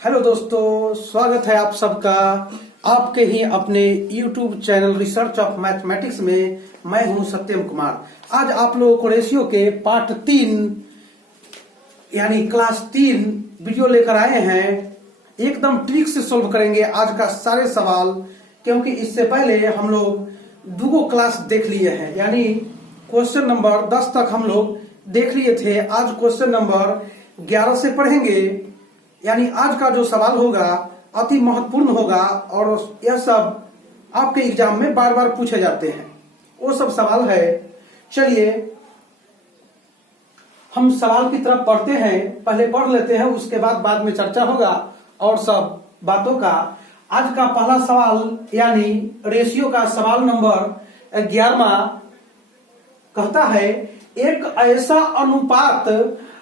Hello दोस्तों, स्वागत है आप सबका आपके ही अपने YouTube channel research of mathematics में। मैं हूं सत्यम कुमार। आज आप लोगों को रेशियो के पार्ट 3 यानी क्लास 3 वीडियो लेकर आए हैं। एकदम ट्रिक से सोल्व करेंगे आज का सारे सवाल, क्योंकि इससे पहले हम लोग दो क्लास देख लिए हैं, यानी क्वेश्चन नंबर 10 तक हम लोग देख लिए थे। आज क्वेश्चन नंबर 11 से पढ़ेंगे, यानी आज का जो सवाल होगा अति महत्वपूर्ण होगा और यह सब आपके एग्जाम में बार बार पूछे जाते हैं। वो सब सवाल है। चलिए हम सवाल की तरफ पढ़ते हैं। पहले पढ़ लेते हैं, उसके बाद में चर्चा होगा और सब बातों का। आज का पहला सवाल यानी रेशियो का सवाल नंबर 11वां कहता है, एक ऐसा अनुपात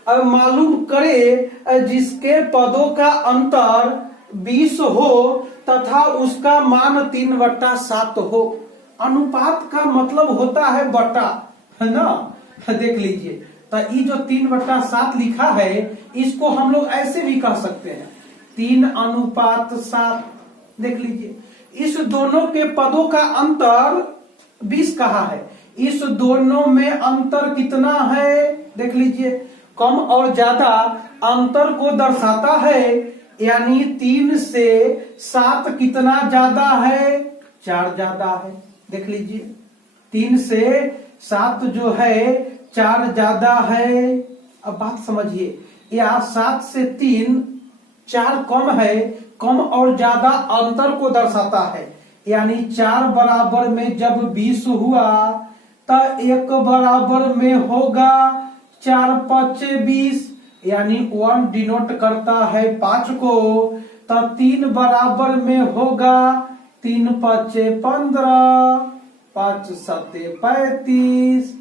मालूम करे जिसके पदों का अंतर 20 हो तथा उसका मान 3/7 हो। अनुपात का मतलब होता है बटा, है ना। देख लीजिए, तो ये जो 3/7 लिखा है इसको हम लोग ऐसे भी कह सकते हैं 3:7। देख लीजिए, इस दोनों के पदों का अंतर 20 कहा है। इस दोनों में अंतर कितना है देख लीजिए, कम और ज्यादा अंतर को दर्शाता है। यानी 3 से 7 कितना ज्यादा है, 4 ज्यादा है। देख लीजिए, 3 से 7 जो है 4 ज्यादा है। अब बात समझिए, या 7 से 3 4 कम है, कम और ज्यादा अंतर को दर्शाता है। यानी 4 बराबर में जब 20 हुआ तो 1 बराबर में होगा 4 5 20, यानी 1 डिनोट करता है 5 को, तो 3 बराबर में होगा 3 5 15, 5 7 35।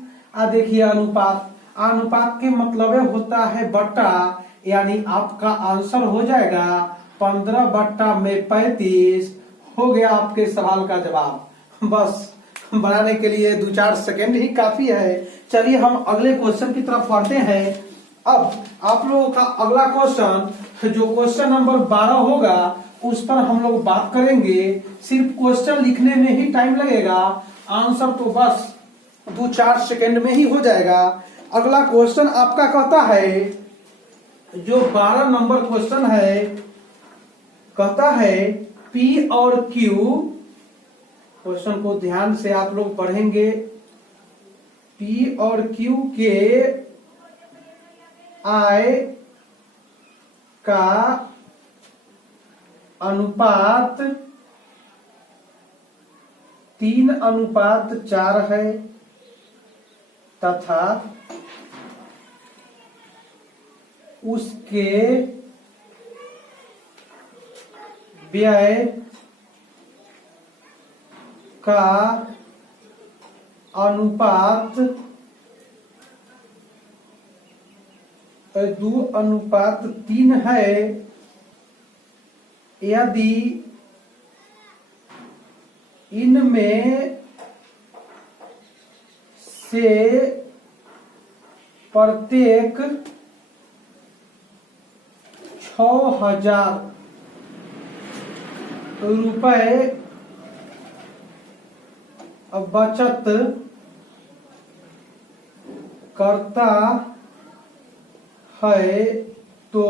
देखिए अनुपात के मतलब होता है बटा, यानी आपका आंसर हो जाएगा 15/35। हो गया आपके सवाल का जवाब। बस बनाने के लिए 2-4 सेकेंड ही काफी है। चलिए हम अगले क्वेश्चन की तरफ बढ़ते हैं। अब आप लोगों का अगला क्वेश्चन जो क्वेश्चन नंबर 12 होगा उस पर हम लोग बात करेंगे। सिर्फ क्वेश्चन लिखने में ही टाइम लगेगा, आंसर तो बस 2-4 सेकेंड में ही हो जाएगा। अगला क्वेश्चन आपका कहता है, जो 12 नंबर क्वेश्चन है, कहता है P और Q। क्वेश्चन को ध्यान से आप लोग पढ़ेंगे। P और Q के I का अनुपात 3:4 है तथा उसके व्यय का अनुपात 2:3 है। यदि इनमें से प्रत्येक 6,000 रुपए बचत करता है तो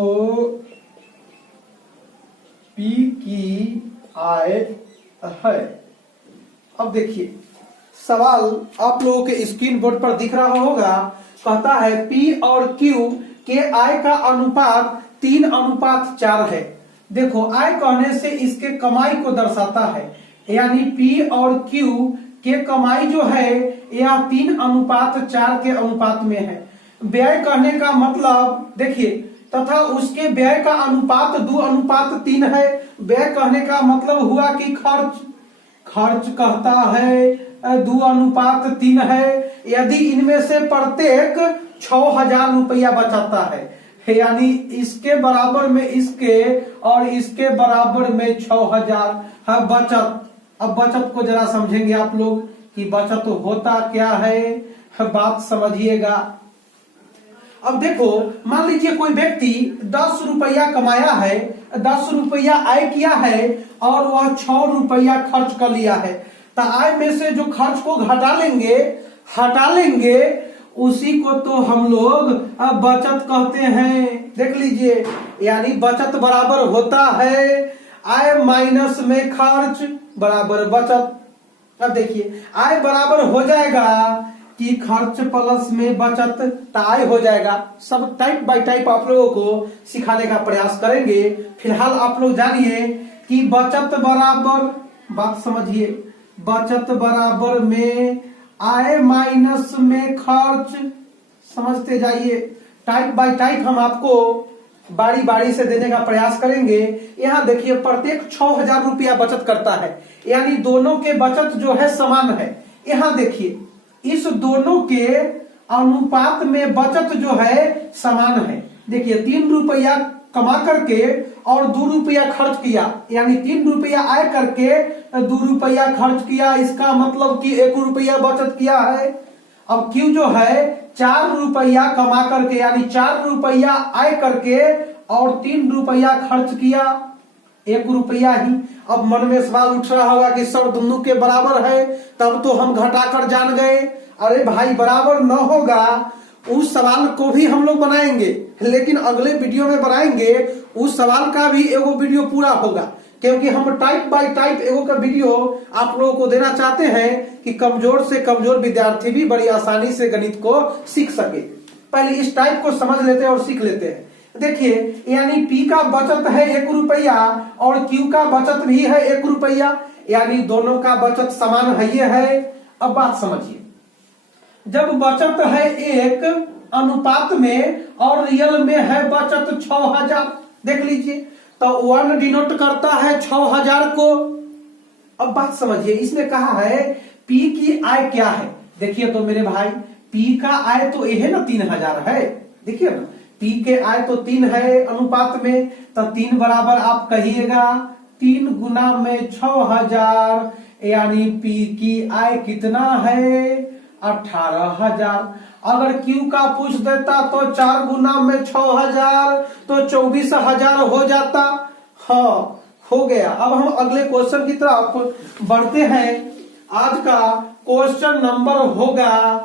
P की आय है। अब देखिए, सवाल आप लोगों के स्क्रीन बोर्ड पर दिख रहा होगा। कहता है P और Q के आय का अनुपात 3:4 है। देखो, आय कहने से इसके कमाई को दर्शाता है, यानी P और Q के कमाई जो है यह 3:4 के अनुपात में है। व्यय कहने का मतलब देखिए, तथा उसके व्यय का अनुपात 2:3 है। व्यय कहने का मतलब हुआ कि खर्च कहता है 2:3 है। यदि इनमें से प्रत्येक 6,000 रुपया बचाता है, यानी इसके बराबर में इसके और इसके बराबर में 6,000 है बचत। अब बचत को जरा समझेंगे आप लोग कि बचत होता क्या है, बात समझिएगा। अब देखो, मान लीजिए कोई व्यक्ति 10 रुपया कमाया है, 10 रुपया आय किया है और वह 6 रुपया खर्च कर लिया है। तो आय में से जो खर्च को हटा लेंगे उसी को तो हम लोग अब बचत कहते हैं। देख लीजिए, यानी बचत बराबर होता है आय माइनस में खर्च बराबर बचत। अब देखिए, आय बराबर हो जाएगा कि खर्च प्लस में बचत, आय हो जाएगा। सब टाइप बाय टाइप आप लोगों को सिखाने का प्रयास करेंगे। फिलहाल आप लोग जानिए कि बचत बराबर, बात समझिए, बचत बराबर में आय माइनस में खर्च, समझते जाइए। टाइप बाय टाइप हम आपको बारी बारी से देने का प्रयास करेंगे। यहाँ देखिए, प्रत्येक 6000 रुपया बचत करता है, यानी दोनों के बचत जो है समान है। यहाँ देखिए, इस दोनों के अनुपात में बचत जो है समान है। देखिए, 3 रुपया कमा करके और 2 रुपया खर्च किया, यानी 3 रुपया आय करके 2 रुपया खर्च किया, इसका मतलब कि 1 रुपया बचत किया है। अब क्यू जो है 4 रुपया कमा करके, यानी 4 रुपया आय करके और 3 रुपया खर्च किया, 1 रुपया ही। अब मन में सवाल उठ रहा होगा कि सर दोनों के बराबर है, तब तो हम घटाकर जान गए। अरे भाई, बराबर न होगा उस सवाल को भी हम लोग बनाएंगे, लेकिन अगले वीडियो में बनाएंगे। उस सवाल का भी एगो वीडियो पूरा होगा, क्योंकि हम टाइप बाय टाइप एगो का वीडियो आप लोगों को देना चाहते हैं कि कमजोर से कमजोर विद्यार्थी भी बड़ी आसानी से गणित को सीख सके। पहले इस टाइप को समझ लेते हैं और सीख लेते हैं। देखिए, यानी P का बचत है 1 रुपया और Q का बचत भी है 1 रुपया, यानी दोनों का बचत समान है, ये है। अब बात समझिए, जब बचत है 1 अनुपात में और रियल में है बचत 6000, देख लीजिए, तो 1 डिनोट करता है 6000 को। अब बात समझिए, इसमें कहा है P की आय क्या है। देखिए तो मेरे भाई, P का आय तो ये है ना 3000 है। देखिए ना, P के आय तो 3 है अनुपात में, तो 3 बराबर आप कहिएगा 3 गुना में 6000, यानी P की आय कितना है 18000। अगर Q का पूछ देता तो 4 गुना में 6000 तो 24000 हो जाता। हाँ, हो गया। अब हम अगले क्वेश्चन की तरफ बढ़ते हैं। आज का क्वेश्चन नंबर होगा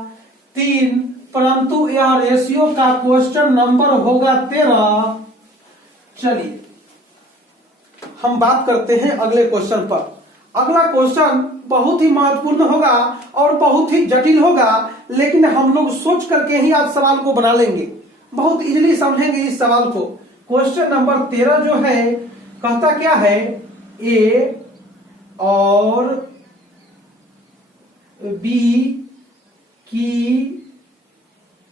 3, परंतु यह रेशियो का क्वेश्चन नंबर होगा 13। चलिए हम बात करते हैं अगले क्वेश्चन पर। अगला क्वेश्चन बहुत ही महत्वपूर्ण होगा और बहुत ही जटिल होगा, लेकिन हम लोग सोच करके ही आज सवाल को बना लेंगे, बहुत इजीली समझेंगे इस सवाल को। क्वेश्चन नंबर 13 जो है, कहता क्या है, A और B की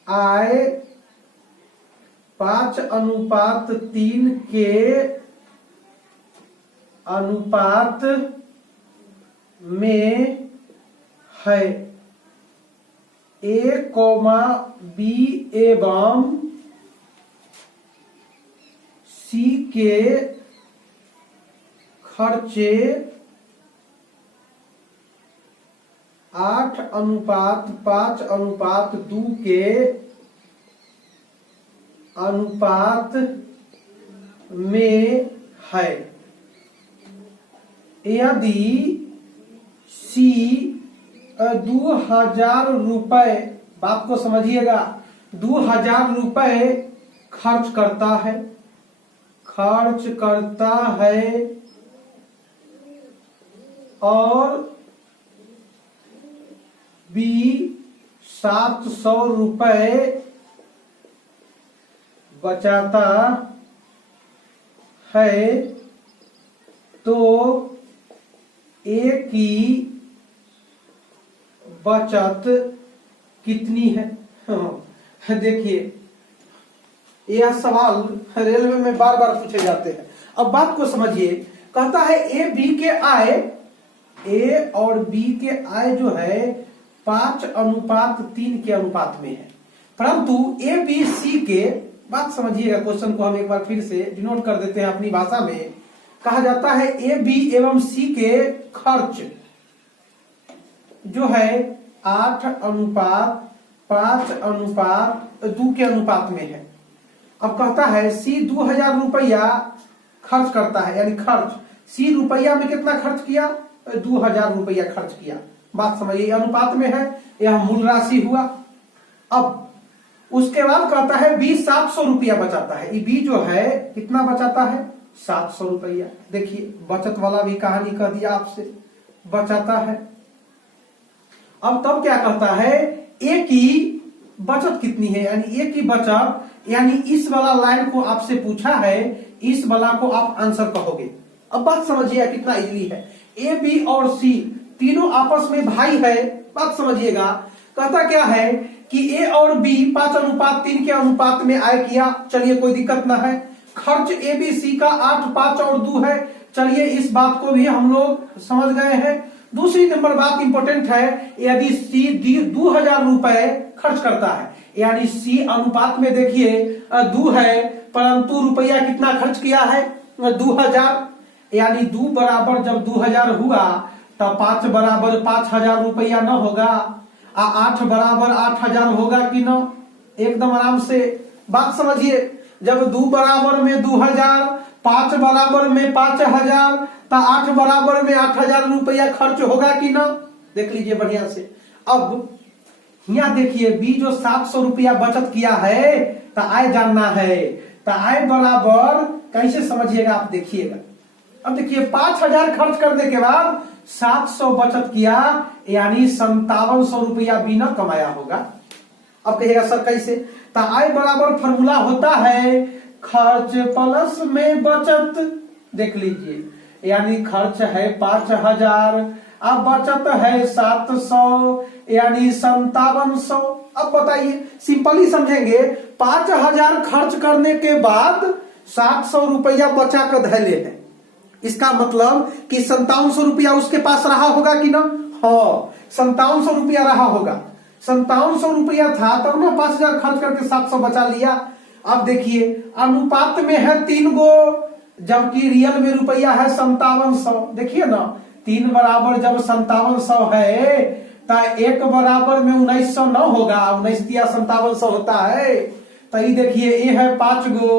आय 5:3 के अनुपात में है। A, B एवं C के खर्चे 8:5:2 के अनुपात में है। यदि C 2000 रुपए, बात को समझिएगा, 2000 रुपए खर्च करता है और B 700 रुपए बचाता है, तो A की बचत कितनी है। देखिए, यह सवाल रेलवे में बार बार पूछे जाते हैं। अब बात को समझिए, कहता है A और B के आय जो है 5:3 के अनुपात में है, परंतु ABC के, बात समझिएगा, क्वेश्चन को हम एक बार फिर से डिनोट कर देते हैं अपनी भाषा में। कहा जाता है AB एवं C के खर्च जो है 8:5 5:2 के अनुपात में है। अब कहता है सी 2000 रुपया खर्च करता है, यानी खर्च सी रुपया में कितना खर्च किया, 2000 रुपया खर्च किया। बात समझिए, अनुपात में है, यह मूल राशि हुआ। अब उसके बाद कहता है बी 700 रुपया बचाता है। ये बी जो है कितना बचाता है, 700 रुपया। देखिए बचत वाला भी कहानी कह दिया आपसे, बचाता है। अब तब क्या कहता है, ए की बचत कितनी है, यानी ए की बचत, यानी इस वाला लाइन को आपसे पूछा है, इस वाला को आप आंसर कहोगे। अब बात समझिए कितना इजली है। ए बी और सी तीनों आपस में भाई है। बात समझिएगा, कहता क्या है कि ए और बी 5:3 के अनुपात में आय किया। चलिए कोई दिक्कत ना है। खर्च ए बी सी का 8, 5 और 2 है। चलिए इस बात को भी हम लोग समझ गए हैं। दूसरी नंबर बात इंपॉर्टेंट है, यदि सी 2000 रुपए खर्च करता है, यानी सी अनुपात में देखिए 2 है, परंतु रुपया कितना खर्च किया है, 2000, यानी 2 बराबर जब 2000 हुआ तब 5 बराबर 5000 रुपया न होगा, 8 बराबर 8000 होगा कि न, एकदम आराम से बात समझिए। जब 2 बराबर में 2000, 5 बराबर में 5000, तो 8 बराबर में 8000 रुपया खर्च होगा कि ना, देख लीजिए बढ़िया से। अब यहाँ देखिए बी जो 700 रुपया बचत किया है, तो आय जानना है, तो आय बराबर कैसे समझिएगा आप देखिएगा। अब देखिए 5000 खर्च करने के बाद 700 बचत किया, यानी 5700 रुपया बी न कमाया होगा। अब कहिएगा सर कैसे, तो आय बराबर फॉर्मूला होता है खर्च प्लस में बचत। देख लीजिए, यानी खर्च है 5000, अब बचत है 700, यानी 5700। अब बताइए, सिंपली समझेंगे, 5000 खर्च करने के बाद 700 रुपया बचा कर धैले है। इसका मतलब कि 5700 रुपया उसके पास रहा होगा कि ना, हाँ 5700 रुपया रहा होगा। 5700 रुपया था तब ना 5000 खर्च करके 700 बचा लिया। अब देखिए अनुपात में है 3 गो, जबकि रियल में रुपया है 5700। देखिए ना, 3 बराबर जब 5700 है, तो 1 बराबर में 1900 न होगा, 19 दिया 5700 होता है। तो ये देखिए ए है 5 गो,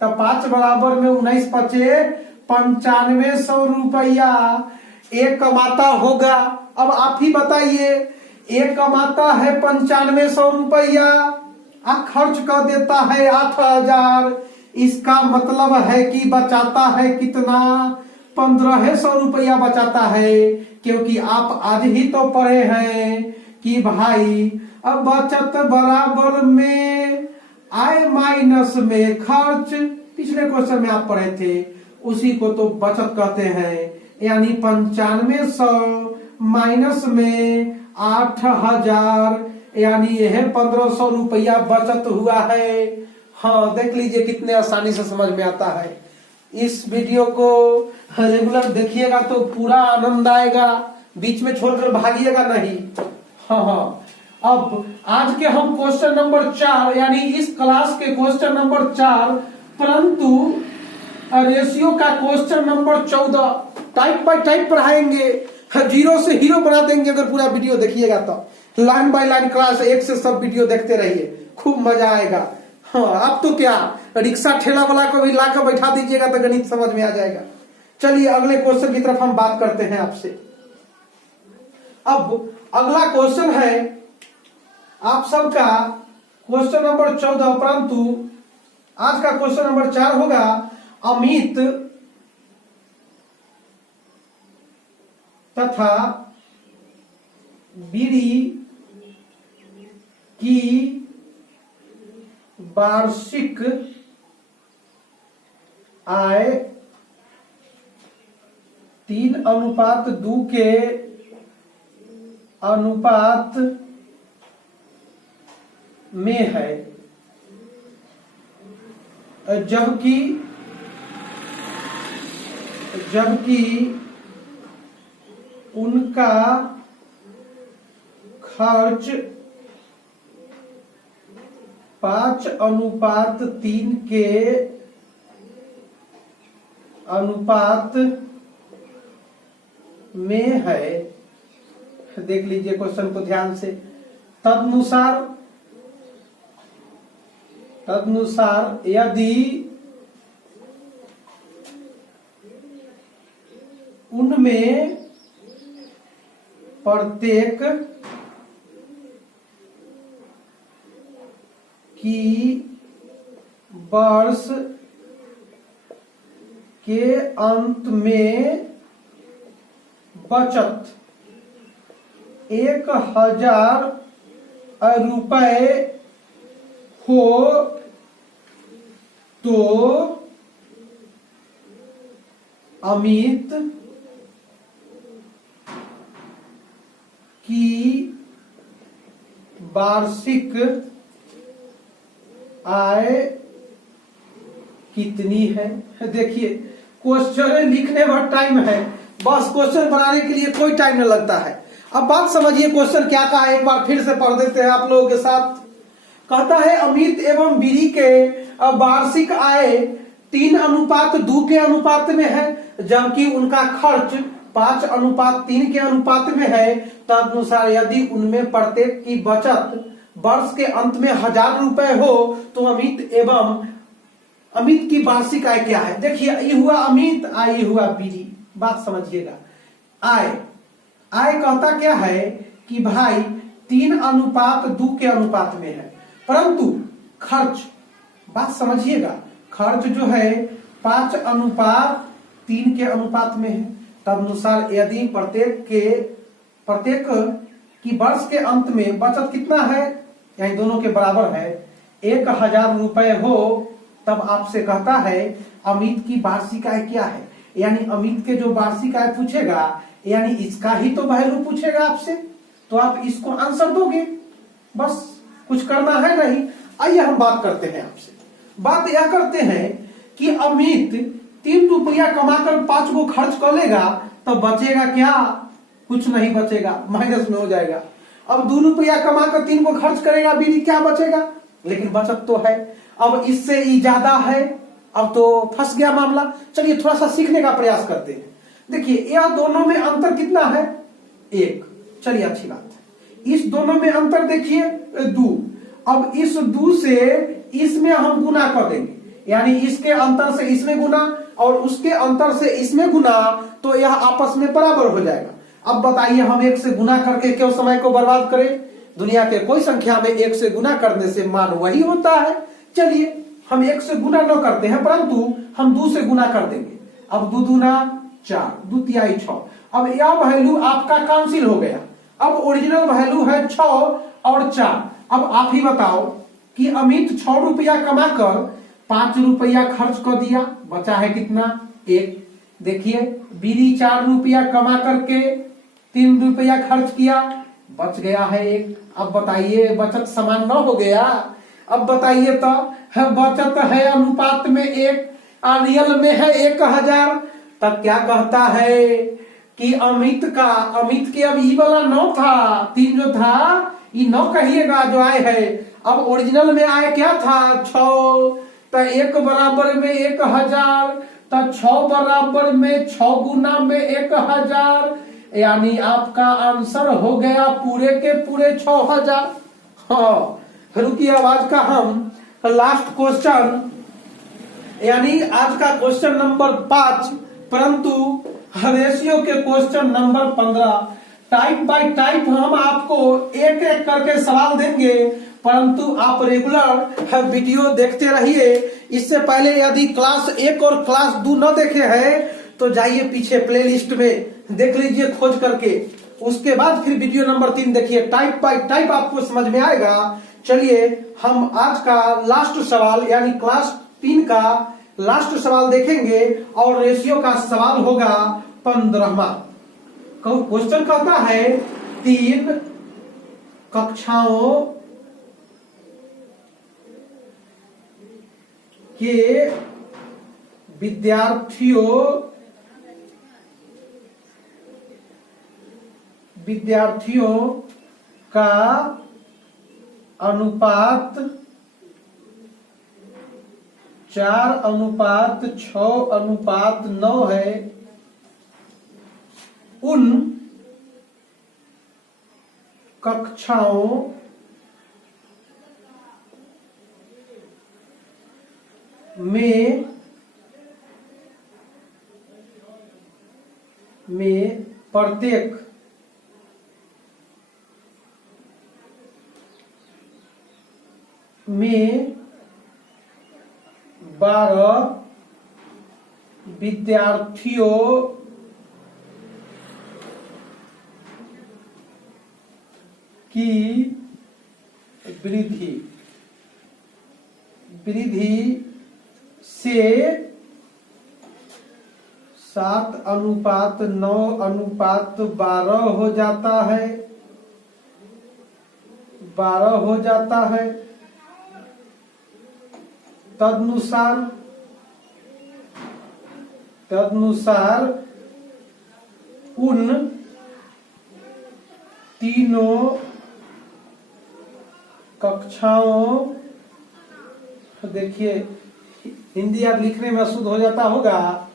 तो 5 बराबर में 19 पचे 9500 रुपया एक कमाता होगा। अब आप ही बताइए, एक कमाता है 9500 रुपया, खर्च कर देता है 8000, इसका मतलब है कि बचाता है कितना, 1500 रुपया बचाता है। क्योंकि आप आज ही तो पढ़े हैं कि भाई अब बचत बराबर में आय माइनस में खर्च, पिछले क्वेश्चन में आप पढ़े थे, उसी को तो बचत कहते हैं। यानी 9500 माइनस में 8000, यानी यह 1500 रुपया बचत हुआ है। हाँ देख लीजिए कितने आसानी से समझ में आता है। इस वीडियो को रेगुलर देखिएगा तो पूरा आनंद आएगा, बीच में छोड़कर भागिएगा नहीं। हाँ, अब आज के हम क्वेश्चन नंबर 4, यानी इस क्लास के क्वेश्चन नंबर 4, परंतु रेशियो का question number 14 type bye type पढ़ाएंगे, जीरो से हीरो बना देंगे। अगर पूरा वीडियो देखिएगा तो लाइन बाय लाइन क्लास 1 से सब वीडियो देखते रहिए, खूब मजा आएगा। हाँ, आप तो क्या रिक्शा ठेला वाला को भी लाकर बैठा दीजिएगा तो गणित समझ में आ जाएगा। चलिए अगले क्वेश्चन की तरफ हम बात करते हैं आपसे। अब अगला क्वेश्चन है आप सबका क्वेश्चन नंबर 14, परंतु आज का क्वेश्चन नंबर 4 होगा अमित तथा बीड़ी की वार्षिक आय 3:2 के अनुपात में है, जबकि उनका खर्च 5:3 के अनुपात में है। देख लीजिए क्वेश्चन को ध्यान से। तदनुसार तदनुसार यदि उनमें प्रत्येक की वर्ष के अंत में बचत 1000 रुपए हो तो अमित की वार्षिक आय कितनी है। देखिए क्वेश्चन लिखने भर टाइम है, बस क्वेश्चन बनाने के लिए कोई टाइम नहीं लगता है। अब बात समझिए क्वेश्चन क्या कहा, एक बार फिर से पढ़ देते हैं आप लोगों के साथ। कहता है अमित एवं बीरी के वार्षिक आय 3:2 के अनुपात में है, जबकि उनका खर्च 5:3 के अनुपात में है। तदनुसार यदि उनमें प्रत्येक की बचत वर्ष के अंत में 1000 रुपए हो तो अमित की वार्षिक आय क्या है। देखिए ये हुआ अमित, आय हुआ बीरी। बात समझिएगा, आय कहता क्या है कि भाई 3:2 के अनुपात में है, परंतु खर्च, बात समझिएगा, खर्च जो है 5:3 के अनुपात में है। तदनुसार यदि प्रत्येक की वर्ष के अंत में बचत कितना है, यानी दोनों के बराबर है, 1000 रुपए हो, तब आपसे कहता है अमित की वार्षिक आय क्या है। यानी अमित के जो वार्षिक आय पूछेगा, यानी इसका ही तो वैल्यू पूछेगा आपसे, तो आप इसको आंसर दोगे, बस कुछ करना है नहीं। आइए हम बात करते हैं आपसे। बात यह करते हैं कि अमित 3 रुपया कमाकर 5 को खर्च कर लेगा तो बचेगा क्या, कुछ नहीं बचेगा, माइनस में हो जाएगा। अब 2 रुपया कमाकर 3 को खर्च करेगा, बीरी क्या बचेगा, लेकिन बचत तो है। अब इससे ही ज्यादा है, अब तो फंस गया मामला। चलिए थोड़ा सा सीखने का प्रयास करते हैं। देखिए यह दोनों में अंतर कितना है, 1। चलिए अच्छी बात है। इस दोनों में अंतर देखिए 2। अब इस 2 से इसमें हम गुना कर देंगे, यानी इसके अंतर से इसमें गुना और उसके अंतर से इसमें गुना, तो यह आपस में बराबर हो जाएगा। अब बताइए हम 1 से गुना करके क्यों समय को बर्बाद करें। दुनिया के कोई संख्या में 1 से गुना करने से मान वही होता है। चलिए हम 1 से गुना न करते हैं, परंतु हम 2 से गुना कर देंगे। अब 2 दूना 4, 2 तिहाई 6। अब यह वैल्यू आपका कैंसिल हो गया। अब ओरिजिनल वैल्यू है 6 और 4। अब आप ही बताओ कि अमित 6 रुपया कमाकर 5 रुपया खर्च कर दिया, बचा है कितना, 1। देखिए बीरी 4 रुपया कमा करके 3 रुपया खर्च किया, बच गया है 1। अब बताइए बचत समान न हो गया। अब बताइए तो है बचत है अनुपात में 1, रियल में है 1000। तब क्या कहता है कि अमित के अब ई वाला 9 था, 3 जो था ये 9 कहिएगा जो आए है। अब ओरिजिनल में आए क्या था, 6। तो 1 बराबर में 1000, तो 6 बराबर में 6 गुना में 1000, यानी आपका आंसर हो गया पूरे के पूरे 6000। हाँ रुकिए, अब आज का हम लास्ट क्वेश्चन, यानी आज का क्वेश्चन नंबर 5, परंतु रेशियो के question number 15 type bye type हम आपको एक एक करके सवाल देंगे, परंतु आप रेगुलर वीडियो देखते रहिए। इससे पहले यदि क्लास 1 और क्लास 2 न देखे हैं तो जाइए पीछे प्लेलिस्ट में देख लीजिए खोज करके, उसके बाद फिर वीडियो नंबर 3 देखिए, टाइप बाय टाइप आपको समझ में आएगा। चलिए हम आज का लास्ट सवाल यानी क्लास 3 का लास्ट सवाल देखेंगे और रेशियो का सवाल होगा 15वां। क्वेश्चन कहता है 3 कक्षाओं के विद्यार्थियों का अनुपात 4:6:9 है। उन कक्षाओं में प्रत्येक में 12 विद्यार्थियों की वृद्धि से 7:9:12 हो जाता है। 12 हो जाता है। तदनुसार उन तीनों कक्षाओं, देखिए हिंदी आप लिखने में अशुद्ध हो जाता होगा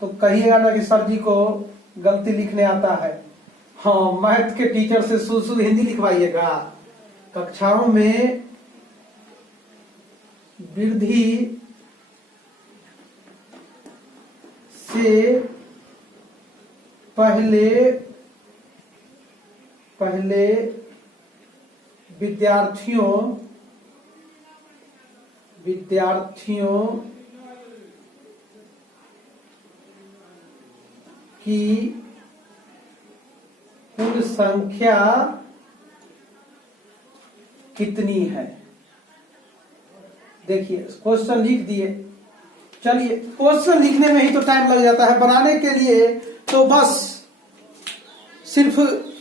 तो कहिएगा ना कि सर जी को गलती लिखने आता है। हाँ, मैथ के टीचर से शुद्ध हिंदी लिखवाइएगा। कक्षाओं में वृद्धि से पहले विद्यार्थियों की कुल संख्या कितनी है। देखिए क्वेश्चन लिख दिए। चलिए क्वेश्चन लिखने में ही तो टाइम लग जाता है, बनाने के लिए तो बस सिर्फ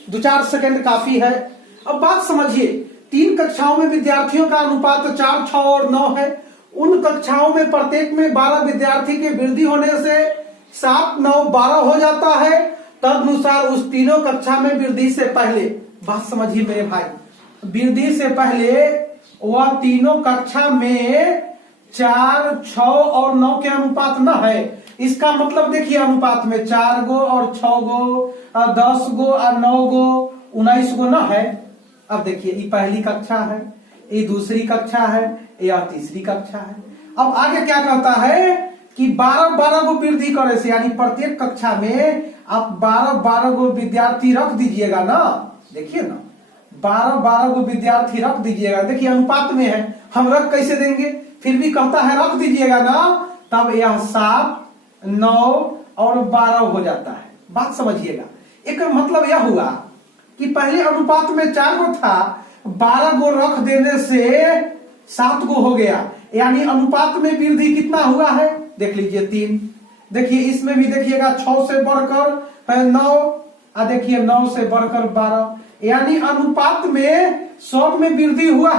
2-4 सेकंड काफी है। अब बात समझिए, 3 कक्षाओं में विद्यार्थियों का अनुपात 4, 6 और 9 है। उन कक्षाओं में प्रत्येक में 12 विद्यार्थी की वृद्धि होने से 7, 9, 12 हो जाता है। तदनुसार उस तीनों कक्षा में वृद्धि से पहले, बात समझिए मेरे भाई, वृद्धि से पहले वह तीनों कक्षा में 4, 6 और 9 के अनुपात न है। इसका मतलब देखिए, अनुपात में 4 गो और 6 गो, 10 गो और 9 गो, 19 गो न है। अब देखिए, ये पहली कक्षा है, ये दूसरी कक्षा है, यह तीसरी कक्षा है। अब आगे क्या कहता है कि 12-12 गो वृद्धि करे से, यानी प्रत्येक कक्षा में आप 12-12 गो विद्यार्थी रख दीजिएगा ना। देखिए ना, 12-12 गो विद्यार्थी रख दीजिएगा। देखिए अनुपात में है, हम रख कैसे देंगे, फिर भी कहता है रख दीजिएगा ना, तब यह 7, 9 और 12 हो जाता है। बात समझिएगा, एक मतलब यह हुआ कि पहले अनुपात में 4 गो था, 12 गो रख देने से 7 गो हो गया, यानी अनुपात में वृद्धि कितना हुआ है, देख लीजिए 3। देखिए इसमें भी देखिएगा 6 से बढ़कर 9, देखिए 9 से बढ़कर 12, यानी अनुपात में 100 में वृद्धि हुआ।